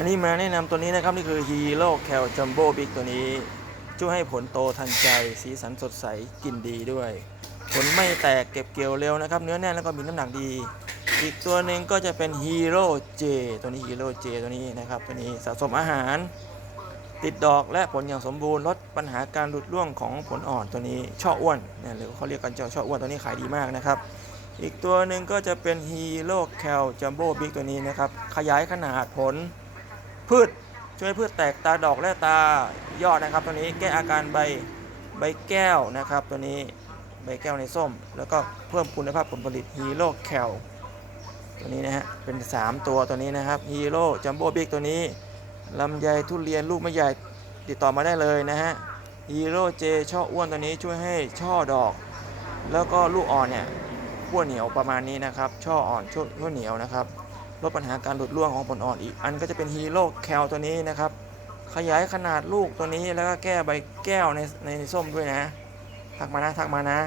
อันนี้มาแนะนำตัวนี้นะครับ นี่คือฮีโร่แคลจัมโบ้บิ๊กตัวนี้ ช่วยให้ผลโตทันใจ สีสันสดใสกลิ่นดีด้วย ผลไม่แตกเก็บเกี่ยวเร็วนะครับ เนื้อแน่นแล้วก็มีน้ำหนักดี อีกตัวหนึ่งก็จะเป็นฮีโร่เจตัวนี้ฮีโร่เจตัวนี้นะครับตัวนี้สะสมอาหาร ติดดอกและผลอย่างสมบูรณ์ลดปัญหาการหลุดร่วงของผลอ่อนตัวนี้ช่ออ้วนเนี่ยหรือเขาเรียกกันเจ้าช่ออ้วนตัวนี้ขายดีมากนะครับอีกตัวหนึ่งก็จะเป็นฮีโร่แคลจัมโบ้บิ๊กตัวนี้นะครับขยายขนาดผล พืชช่วยพืชแตกตาดอกและตายอดนะครับ ตัวนี้แก้อาการใบใบแก้วนะครับ ตัวนี้ใบแก้วในส้ม แล้วก็เพิ่มคุณภาพผลผลิตฮีโร่แคลตัวนี้นะฮะเป็น 3 ตัวตัวนี้นะครับฮีโร่จัมโบ้บิ๊กตัวนี้ลำไยทุเรียนลูกไม่ใหญ่ติดต่อมาได้เลยนะฮะฮีโร่เจช่ออ้วนตัวนี้ช่วยให้ช่อดอก แล้วก็ลูกอ่อนเนี่ยขั้วเหนียวประมาณนี้นะครับ ช่ออ่อนช่วเหนียวนะครับ ลดปัญหาการหลุดร่วงของผลอ่อนอีก อันก็จะเป็นฮีโร่แคลตัวนี้นะครับ ขยายขนาดลูกตัวนี้แล้วก็แก้ใบแก้วในในส้มด้วยนะ ทักมานะทักมานะ